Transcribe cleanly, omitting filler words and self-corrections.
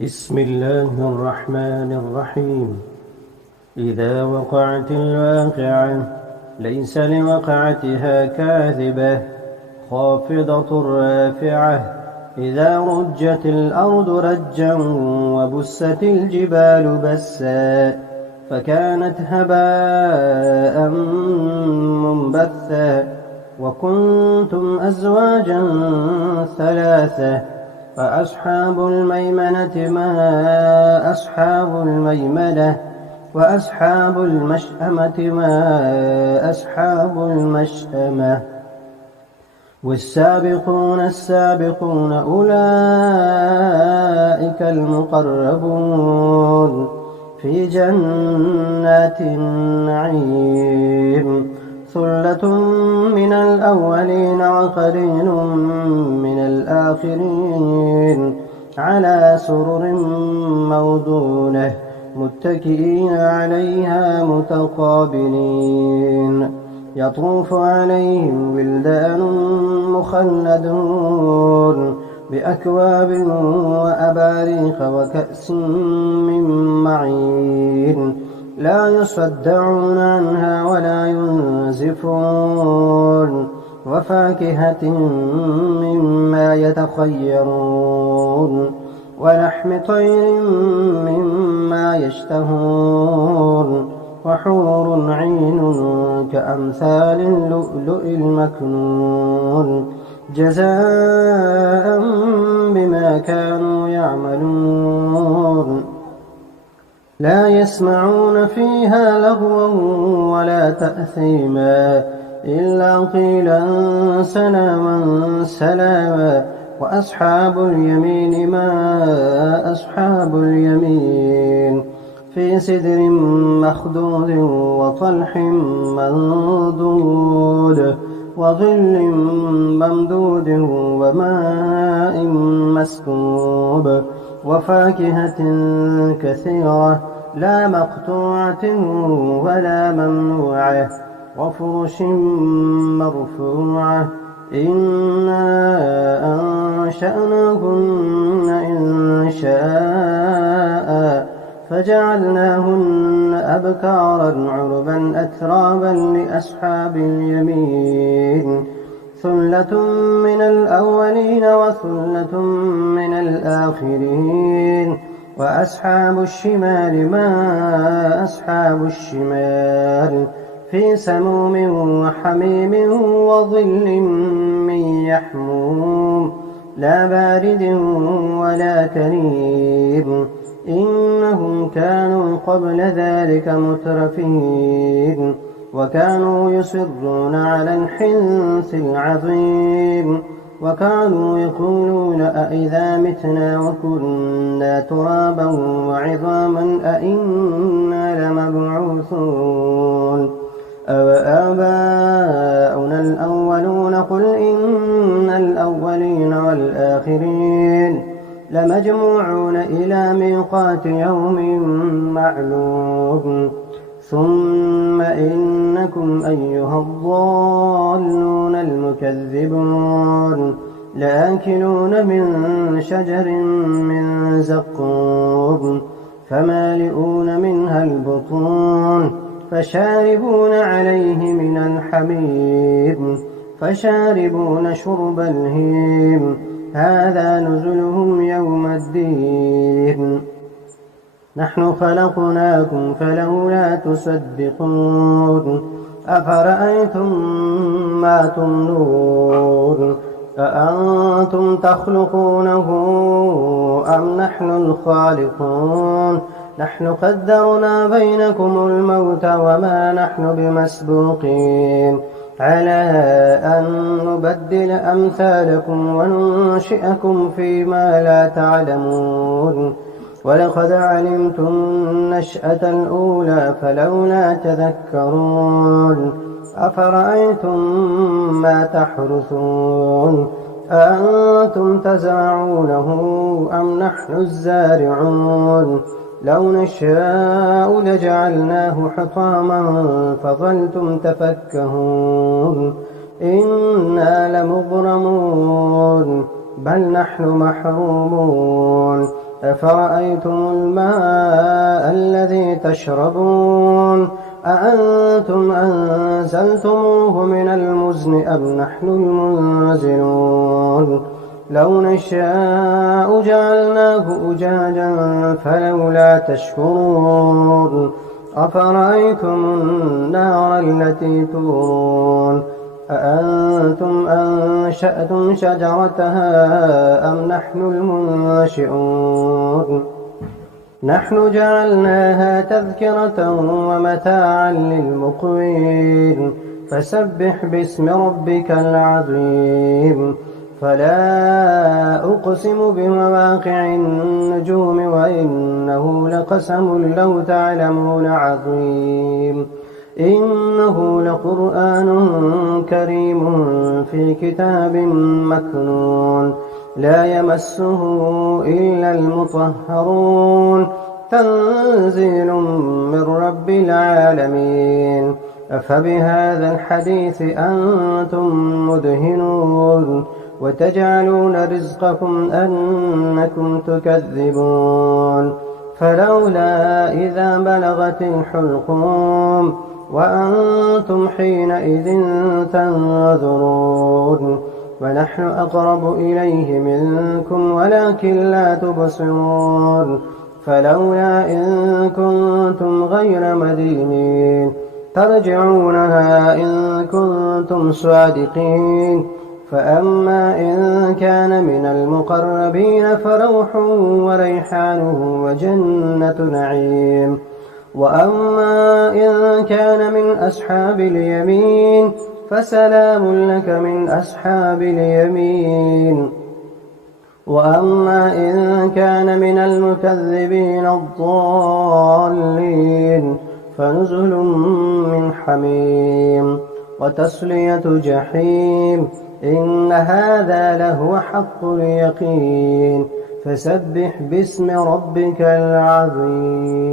بسم الله الرحمن الرحيم. إذا وقعت الواقعة ليس لوقعتها كاذبة خافضة رافعة. إذا رجت الأرض رجا وبست الجبال بسا فكانت هباء منبثا وكنتم أزواجا ثلاثة فأصحاب الميمنة ما أصحاب الميمنة وأصحاب المشأمة ما أصحاب المشأمة. والسابقون السابقون أولئك المقربون في جنات النعيم. ثلة من الأولين وقليل من الآخرين على سرر موضونة متكئين عليها متقابلين. يطوف عليهم ولدان مخلدون بأكواب وأباريق وكأس من معين لا يصدعون عنها ولا ينزفون. وفاكهة مما يتخيرون ولحم طير مما يشتهون. وحور عين كأمثال اللؤلؤ المكنون جزاء بما كانوا يعملون. لا يسمعون فيها لغوا ولا تأثيما إلا قيلا سلاما سلاما. وأصحاب اليمين ما أصحاب اليمين في سدر مخضود وطلح منضود وظل ممدود وماء مسكوب. وفاكهة كثيرة لا مقطوعة ولا ممنوعة وفرش مرفوعة. إنا أنشأناهن إن شاء فجعلناهن أبكارا عربا أترابا لأصحاب اليمين. ثلة من الأولين وثلة من الآخرين. وأصحاب الشمال ما أصحاب الشمال في سموم وحميم وظل من يحموم لا بارد ولا كريم. إنهم كانوا قبل ذلك مترفين وكانوا يصرون على الحنث العظيم وكانوا يقولون أئذا متنا وكنا ترابا وعظاما أئنا لمبعوثون أوآباؤنا الأولون قل إن الأولين والآخرين لمجموعون إلى ميقات يوم معلوم. ثم إنكم أيها الضالون المكذبون لآكلون من شجر من زقوم فمالئون منها البطون فشاربون عليه من الحميم فشاربون شرب الهيم هذا نزلهم يوم الدين. نحن خلقناكم فلولا تصدقون. أفرأيتم ما تمنون أأنتم تخلقونه أم نحن الخالقون. نحن قدرنا بينكم الموت وما نحن بمسبوقين على أن نبدل أمثالكم وننشئكم فيما لا تعلمون. ولقد علمتم النشأة الأولى فلولا تذكرون. أفرأيتم ما تحرثون أأنتم تزرعونه أم نحن الزارعون. لو نشاء لجعلناه حطاما فظلتم تفكهون. إنا لمغرمون بل نحن محرومون أفرأيتم الماء الذي تشربون أأنتم أنزلتموه من المزن أم نحن المنزلون لو نشاء جعلناه أجاجا فلولا تشكرون أفرأيتم النار التي تورون أأنتم أنشأتم شجرتها أم نحن المنشئون نحن جعلناها تذكرة ومتاعا للمقوين فسبح باسم ربك العظيم فلا أقسم بمواقع النجوم وإنه لقسم لو تعلمون عظيم إنه لقرآن كريم في كتاب مكنون لا يمسه إلا المطهرون تنزيل من رب العالمين أفبهذا الحديث أنتم مدهنون وتجعلون رزقكم أنكم تكذبون فلولا إذا بلغت الحلقوم وأنتم حينئذ تنظرون ونحن أقرب إليه منكم ولكن لا تبصرون فلولا إن كنتم غير مدينين ترجعونها إن كنتم صادقين فأما إن كان من المقربين فروح وريحان وجنة نعيم وأما إن كان من أصحاب اليمين فسلام لك من أصحاب اليمين وأما إن كان من المكذبين الضالين فنزل من حميم وتصلية جحيم إن هذا لهو حق اليقين فسبح باسم ربك العظيم